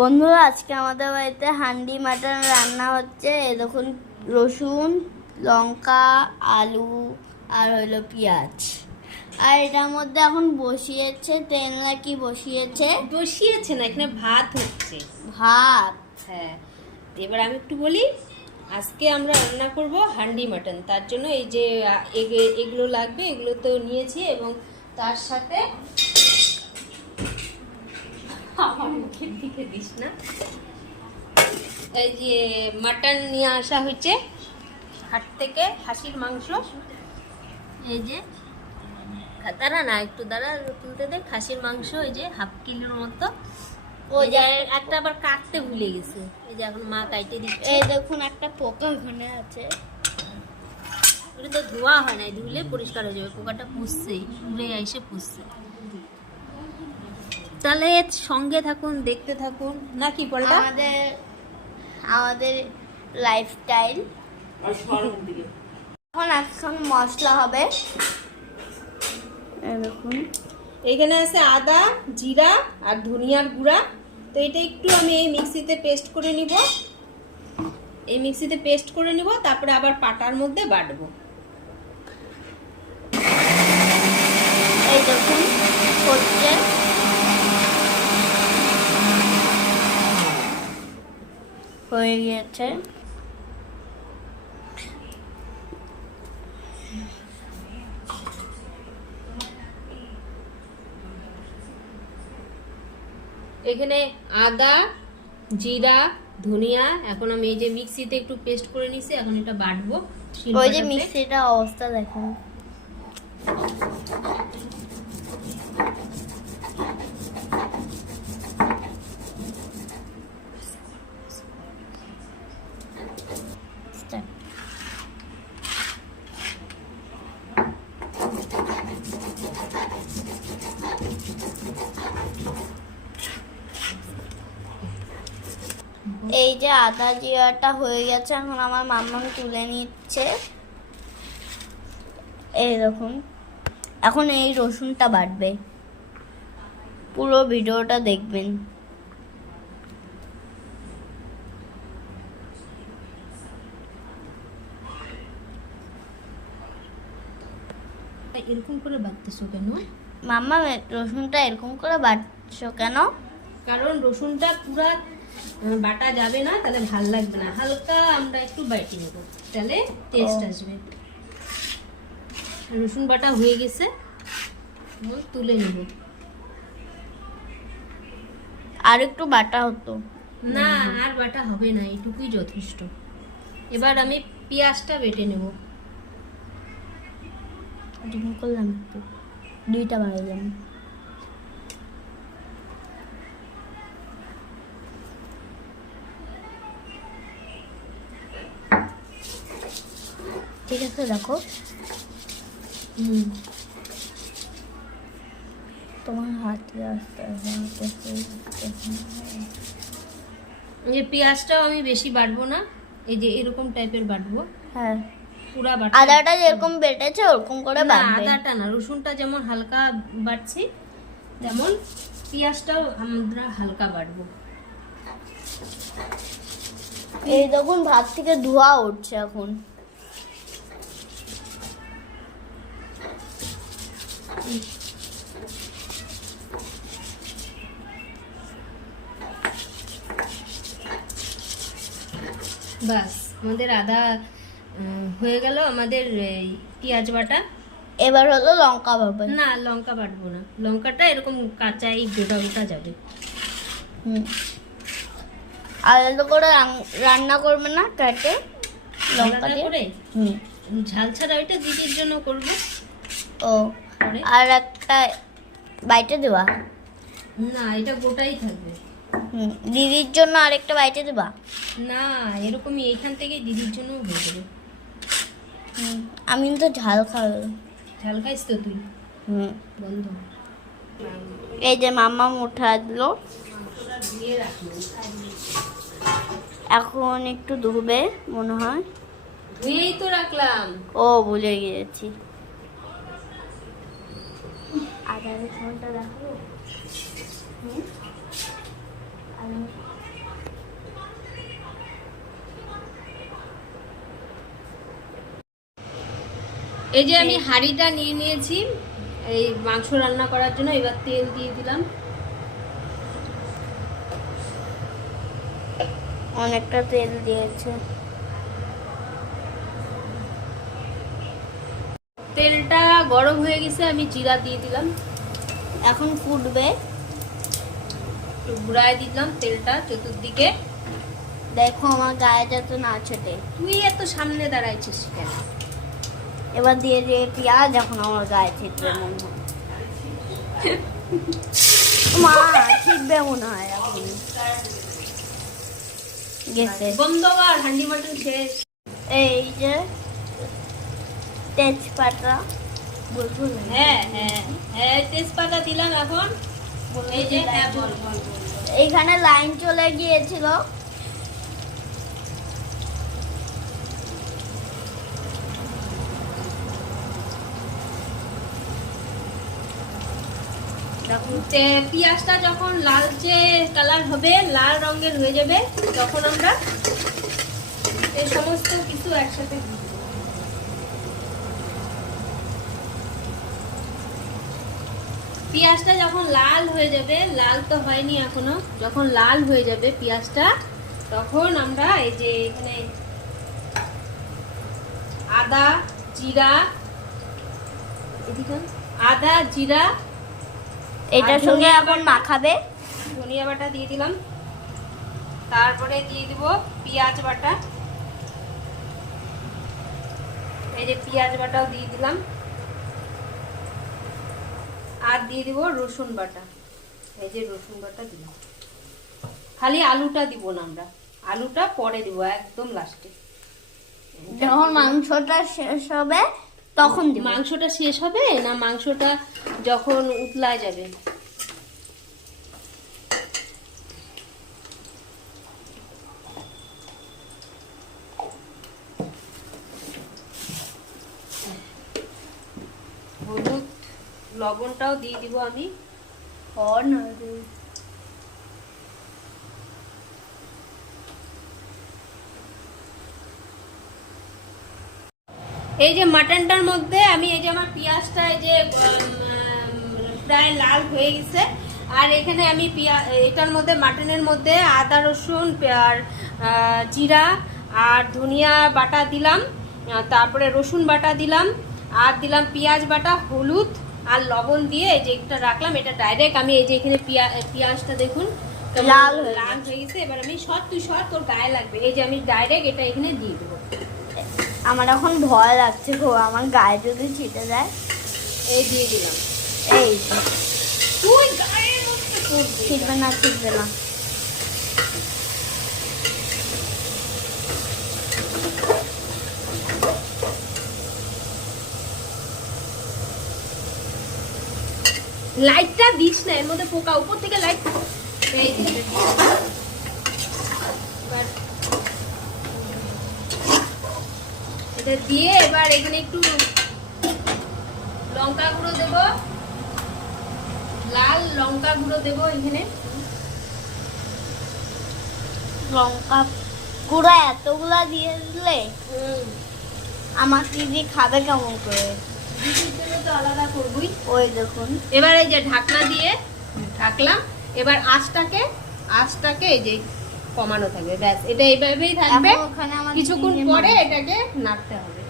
বন্ধুরা, আজকে আমাদের বাড়িতে হান্ডি মাটন রান্না হচ্ছে। এই দেখুন, রসুন, লঙ্কা, আলু আর হইলো পেঁয়াজ। আর এটার মধ্যে এখন বসিয়েছে তেল নাকি বসিয়েছে না, এখানে ভাত হচ্ছে। ভাত। হ্যাঁ, এবার আমি একটু বলি। আজকে আমরা রান্না করব হান্ডি মাটন। তার জন্য এই যে এগুলো লাগবে, এগুলো তো নিয়েছি। এবং তার সাথে আমার মুখের দিকে দিস না, এই যে মাটন নিয়ে আসা হয়েছে হাট থেকে, খাসির মাংস। এই যে দাঁড়া না, একটু দাঁড়া, তুলতে দে। খাসির মাংস এই যে হাফ কিলোর মতো। ওই যে একটা আবার কাটতে ভুলে গেছে, এই যে এখন মা কাটতে দিচ্ছে। এই দেখুন, একটা পোকা ওখানে আছে। ওটা তো ধোয়া হয় না, ধুলে পরিষ্কার হয়ে যাবে। পোকাটা পুষছে, উড়ে এসে পুষছে। তাহলে সঙ্গে থাকুন, দেখতে থাকুন নাকি বলটা আমাদের লাইফস্টাইল। এখন মশলা হবে। দেখুন, এখানে আছে আদা, জিরা আর ধনিয়ার গুঁড়া। তো এটা একটু আমি এই মিক্সিতে পেস্ট করে নিব। তারপরে আবার পাটার মধ্যে বাটবো। এই দেখুন হচ্ছে। হয়ে গিয়েছে। এখানে আদা, জিরা, ধনিয়া এখন আমি এই যে মিক্সিতে একটু পেস্ট করে নিছি। এখন এটা বাটবো। ওই যে মিক্সিটা অবস্থা দেখুন। এই যে আদা জিরাটা হয়ে গেছে, এখন আমার মাম্মা তুলে নিচ্ছে। এই দেখুন, এখন এই রসুনটা বাটবে। পুরো ভিডিওটা দেখবেন। এরকম করে বাটতেছো কেন মাম্মা? রসুনটা এরকম করে বাটছো কেন? কারণ রসুনটা পুরা বাটা যাবে না, তাহলে ভাল লাগবে না। হালকা আমরা একটু বাইটে নেব, তাহলে টেস্ট আসবে। রসুন বাটা হয়ে গেছে, তুলে নেব। আর একটু বাটা হতো না, আর বাটা হবে না, এইটুকুই যথেষ্ট। এবার আমি পেঁয়াজটা বেটে নেব। করলাম, একটু দুইটা বাড়াইলাম। ঠিক আছে, দেখো। তোমার হাতে আসতে এই পেঁয়াজটাও আমি বেশি বাটবো না, এই যে এরকম টাইপের বাটবো। হ্যাঁ, পুরা বাটা। আদাটা যেরকম বেটেছে ওরকম করে বাটবে। আদাটা না, রসুনটা যেমন হালকা বাটছি তেমন পেঁয়াজটাও আমরা হালকা বাটবো। এই দেখুন, ভাত থেকে ধোঁয়া উঠছে এখন। বাস, আমাদের আদা হয়ে গেল। আমাদের পেঁয়াজ বাটা। এবার হলো লঙ্কা বাটবে। না, লঙ্কা বাটবো না, লঙ্কাটা এরকম কাঁচাই গোটা গোটা যাবে। আলাদা করে রান্না করবে না, কাটে লঙ্কা দিয়ে করে। ঝাল ছাড়া ওইটা দিদির জন্য করব। ও, আর একটা বাইটে দেওয়া? না, এটা গোটাই থাকবে। দিদির জন্য আরেকটা বাইটে দেবা? না, এরকমই এইখান থেকে দিদির জন্য হয়ে যাবে। আমি তো ঝাল খাবো। ঝাল খাইস তো তুই? বন্ধ। এই যে মাম্মা উঠা দিল, এখন একটু ধুবে মনে হয়। ধুয়েই তো রাখলাম। ও, ভুলে গিয়েছি। আদা রসুনটা রাখো। এই যে আমি হাঁড়িটা নিয়ে নিয়েছি এই মাংস রান্না করার জন্য। এবার তেল দিয়ে দিলাম। অনেকটা তেল দিয়েছে। তেলটা গরম হয়ে গেছে, আমি জিরা দিয়ে দিলাম। এখন ফুটবে। একটু ঘুরায় দিলাম তেলটা চতুর্দিকে। দেখো আমার গায়ে যাতে না ছোটে। তুই এত সামনে দাঁড়াইছিস কেন? এবার দিয়ে দিয়ে পেঁয়াজ। এখন আমার গায়ে ছিটবে মনে হয়। মা ছিটবে মনে হয় এখন। গেছে। বন্ধ কর, হান্ডি মাটন শেষ। এই যে তেজপাতা বলবো না? হ্যাঁ হ্যাঁ হ্যাঁ, তেজপাতা দিলাম এখন। এই যে হ্যাঁ বল বল বল। এইখানে লাইন চলে গিয়েছিল। পেঁয়াজটা যখন লালচে কালার হবে, লাল রঙের হয়ে যাবে, তখন আমরা এই সমস্ত কিছু একসাথে দিব। পেঁয়াজটা যখন লাল হয়ে যাবে, লাল তো হয়নি এখনো, যখন লাল হয়ে যাবে পেঁয়াজটা, তখন আমরা এই যে এখানে আদা জিরা, এদিকে আদা জিরা এটার সঙ্গে এখন মাখাবে। ধনিয়া বাটা দিয়ে দিলাম। তারপরে দিয়ে দিব পেঁয়াজ বাটা। এই যে পেঁয়াজ বাটাও দিয়ে দিলাম। আর দিয়ে দিব রসুন বাটা। এই যে রসুন বাটা দিলাম। খালি আলুটা দিব না, আমরা আলুটা পরে দিব, একদম লাস্টে যখন মাংসটা শেষ হবে তখন দিব। মাংসটা শেষ হবে না মাংসটা যখন উতলায় যাবে? হলুদ লবণটাও দিয়ে দিব আমি। এই যে মাটনটার মধ্যে আমি এই যে আমার পেঁয়াজটা এই যে প্রায় লাল হয়ে গেছে, আর এখানে আমি এটার মধ্যে মাটনের মধ্যে আদা রসুন আর জিরা আর ধনিয়া বাটা দিলাম, তারপরে রসুন বাটা দিলাম, আর দিলাম পেঁয়াজ বাটা, হলুদ আর লবণ দিয়ে এই যে এটা রাখলাম। এটা ডাইরেক্ট আমি এই যে এখানে পেঁয়াজটা দেখুন লাল হয়ে গেছে। এবার আমি তুই তোর গায়ে লাগবে, এই যে আমি ডাইরেক্ট এটা এখানে দিয়ে দেবো। আমার এখন ভয় লাগছে গো, আমার গায়ে যদি ছিটে যায়। এই দিয়ে দিলাম। এই তুই গায়ের মধ্যে করবি। ছিটবে না, ছিটবে না। লাইটটা দিস না, এর মধ্যে পোকা, উপর থেকে লাইট। এটা দিয়ে এবার এখানে একটু লঙ্কা গুঁড়ো দেব, লাল লঙ্কা গুঁড়ো দেব এখানে। লঙ্কা গুঁড়া এতগুলা দিয়ে দিলে আমার দিদি খাবে কেমন করে? দিদির জন্য তো আলাদা করবই। ওই দেখুন। এবার এই যে ঢাকনা দিয়ে ঢাকলাম। এবার আঁচটাকে এই যে কমানো থাকবে, ব্যাস এটা এইভাবেই থাকবে। কিছুক্ষণ পরে এটাকে নাড়তে হবে।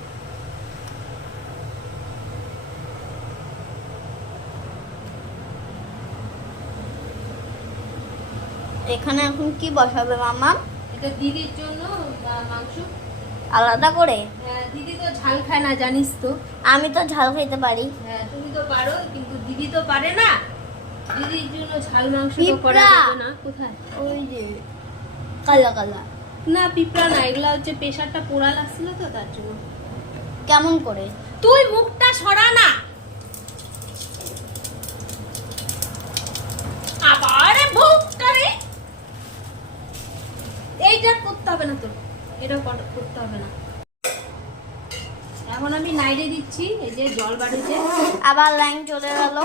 এখানে এখন কি বসাবে মামা? এটা দিদির জন্য মাংস আলাদা করে। হ্যাঁ, দিদি তো ঝাল খায় না জানিস তো। আমি তো ঝাল খেতে পারি। হ্যাঁ, তুমি তো পারো, কিন্তু দিদি তো পারে না। দিদির জন্য ঝাল মাংস তো করা যাবে না। কোথায়? ওই যে কালা কালা। না, পিঁপড়া না, এগুলা হচ্ছে প্রেসারটা পোড়া লাগছিল তো তার জন্য। কেমন করে? তুই মুখটা সরা না। আবার মুখটা রে। এইটা করতে হবে না তোর, এটা করতে হবে না। এখন আমি নাইড়ে দিচ্ছি। এই যে জল বাড়িতে আবার লাইন চলে গেল।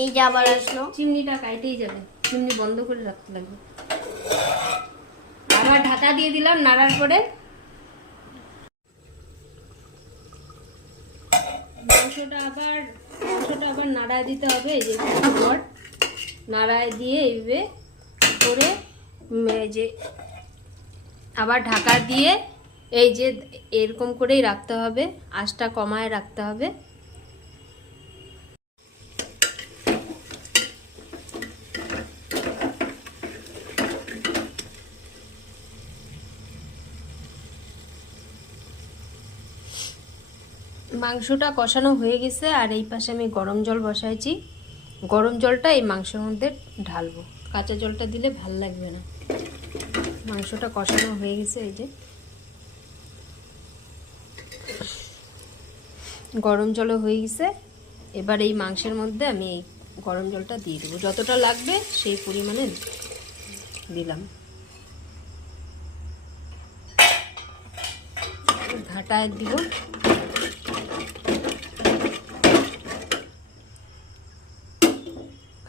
এই যে আবার আসলো। চিমনিটা কাইটেই যাবে, চিমনি বন্ধ করে রাখতে লাগবে। আবার ঢাকা দিয়ে দিলাম নাড়ার পরে। মাংসটা আবার নাড়ায় দিতে হবে। এই যে একটু পর নাড়ায় দিয়ে এইভাবে করে এই যে আবার ঢাকা দিয়ে এই যে এরকম করেই রাখতে হবে, আঁচটা কমায় রাখতে হবে। মাংসটা কষানো হয়ে গেছে আর এই পাশে আমি গরম জল বসাইছি। গরম জলটা এই মাংসের মধ্যে ঢালবো, কাঁচা জলটা দিলে ভাল লাগবে না। মাংসটা কষানো হয়ে গেছে, এই যে গরম জলও হয়ে গেছে। এবার এই মাংসের মধ্যে আমি এই গরম জলটা দিয়ে দেবো, যতটা লাগবে সেই পরিমাণে দিলাম। ঘাটায় দিব,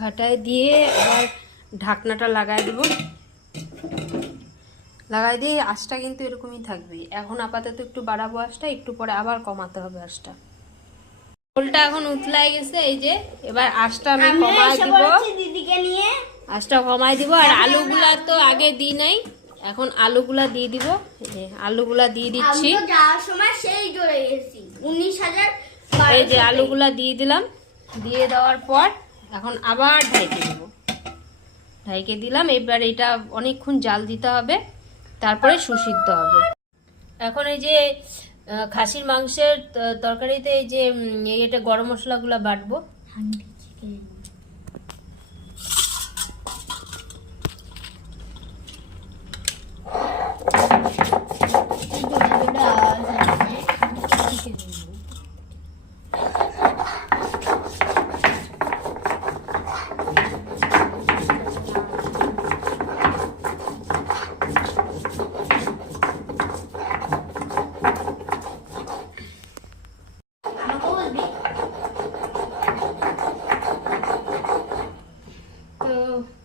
ঘাটায় দিয়ে আবার ঢাকনাটা লাগাই দেব। লাগাই দিয়ে আঁচটা কিন্তু এরকমই থাকবে। এখন আপাতত একটু বাড়াবো আঁচটা, একটু পরে আবার কমাতে হবে আঁচটা। ঝোলটা এখন উতলাই গেছে, এই যে এবার আঁচটা আমি কমাই দিব, দিদিকে নিয়ে আঁচটা কমাই দিব। আর আলুগুলা তো আগে দিই নাই, এখন আলুগুলা দিয়ে দিব। এই যে আলুগুলা দিয়ে দিচ্ছি, আমি তো যাওয়ার সময় সেই জোরে গেছি 19,000। এই যে আলুগুলা দিয়ে দিলাম। দিয়ে দেওয়ার পর এখন আবার ঢাইকে দেব, ঢাইকে দিলাম। এবার এটা অনেকক্ষণ জাল দিতে হবে, তারপরে সুসিদ্ধ হবে। এখন এই যে খাসির মাংসের তরকারিতে এই যে এটা গরম মশলাগুলো বাটবো। তো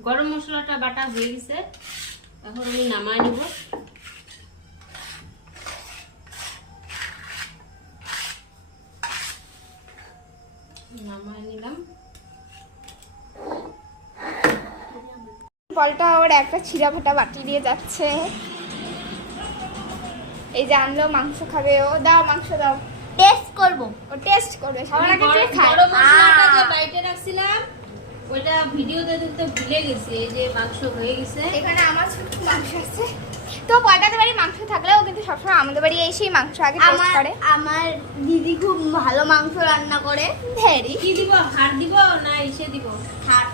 গরম মশলাটা বাটা হয়ে গেছে, এখন আমি নামায় নিব। নামায় নিলাম। বলটা ওর একটা ছিঁড়া ফাটা বাটি দিয়ে যাচ্ছে। এই যে আনলো, মাংস খাবে ও। দাও মাংস দাও, টেস্ট করব। ও টেস্ট করবে। সবার আগে তুই খা। গরম মশলাটা যে বাইটে রাখছিলাম ওইটা ভিডিওতে দিতে ভুলে গেছি। এই যে মাংস হয়ে গেছে, এখানে আমার ছোট মাংস আছে। তো পয়দাদের বাড়ি মাংস থাকলেও কিন্তু সবসময় আমাদের বাড়ি এসেই মাংস আগে টেস্ট করে। আমার দিদি খুব ভালো মাংস রান্না করে। ভেরি কি দিব, হাড় দিব না এসে দিব? হাড়,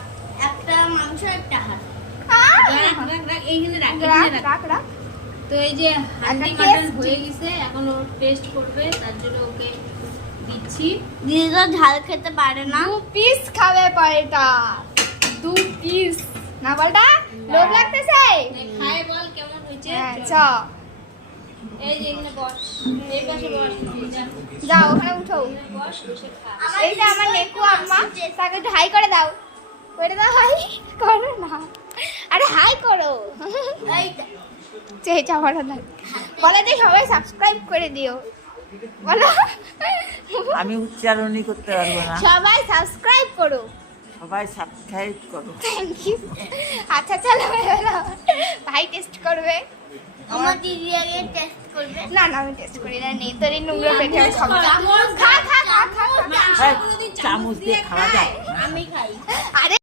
একটা মাংস একটা হাড়। রাখ রাখ রাখ, এইখানে রাখ, রাখ এইখানে রাখ। রাখ রাখ। তো এই যে হান্ডি একটা মাটন taste। হয়ে গেছে, এখন ও টেস্ট করবে, তার জন্য ওকে দিচ্ছি। দিদি তো ঝাল খেতে পারে না। 2 পিস খাবে পয়টা, 2 পিস না। বলটা লোভ লাগতেছে। খায় বল কেমন হয়েছে। হ্যাঁ চ, এই যে এখানে বস, এই পাশে বস, যা। যাও ওখানে উঠো। এখানে বস, বসে খা। এই যে আমার নেকু আম্মা, তাকে একটু হাই করে দাও। করে দাও হাই। করো না, আরে হাই করো। এই দেখ। চেয়ে ভালো লাগে। বলে যে সবাই সাবস্ক্রাইব করে দিও, বলো। আমি উচ্চারণই করতে পারবো না। সবাই সাবস্ক্রাইব করো। সবাই সাবস্ক্রাইব করো। Thank you. আচ্ছা চলো এলো, ভাই টেস্ট করবে। আমার দিদি আগে টেস্ট করবে। না না আমি টেস্ট করি না, নেই তোর এই নোংরা পেটে আমি খাবো না। চামচ খা খা খা খা খা। চামচ দিয়ে খাওয়া যায়? আমি খাই। আরে